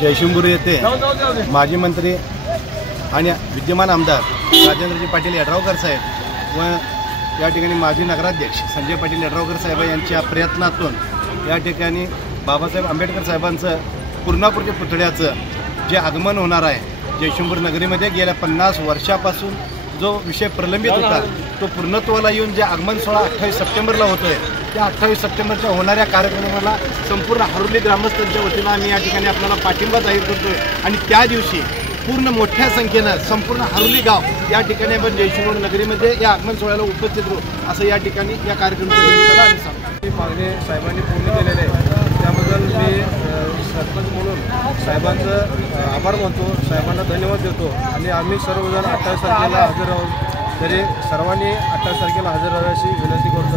जयशिंगपूर येथे माजी मंत्री आणि विद्यमान आमदार राजेंद्रजी पाटील यड्रावकर साहेब व या ठिकाणी माजी नगराध्यक्ष संजय पाटील यड्रावकर साहेब यांच्या प्रयत्नातून या ठिकाणी बाबासाहेब आंबेडकर साहेबांचं पूर्णापूरच्या पुतळ्याचं जे आगमन होणार आहे जयशिंगपूर नगरीमध्ये गेल्या 50 वर्षापासून जो विषय प्रलंबित होता तो पूर्णत्वाला येऊन जे आगमन सोहळा 28 सप्टेंबरला होतोय त्या 28 सप्टेंबरच्या होणाऱ्या कार्यक्रमाला संपूर्ण हरुली ग्रामस्थांच्या वतीनं आम्ही या ठिकाणी आपल्याला पाठिंबा जाहीर करतोय आणि त्या दिवशी पूर्ण मोठ्या संख्येनं संपूर्ण हरुली गाव या ठिकाणी आपण जयशिंगपूर नगरीमध्ये या आगमन सोहळ्याला उपस्थित राहू असं या ठिकाणी या कार्यक्रमाला आम्ही सांगतो। मागणी साहेबांनी पूर्ण केलेले आहे त्याबद्दल मी सरपंच म्हणून साहेबांचं आभार मानतो, साहेबांना धन्यवाद देतो आणि आम्ही सर्वजण 28 तारखेला हजर आहोत तरी सर्वांनी 28 तारखेला हजर राहायची विनंती करतो।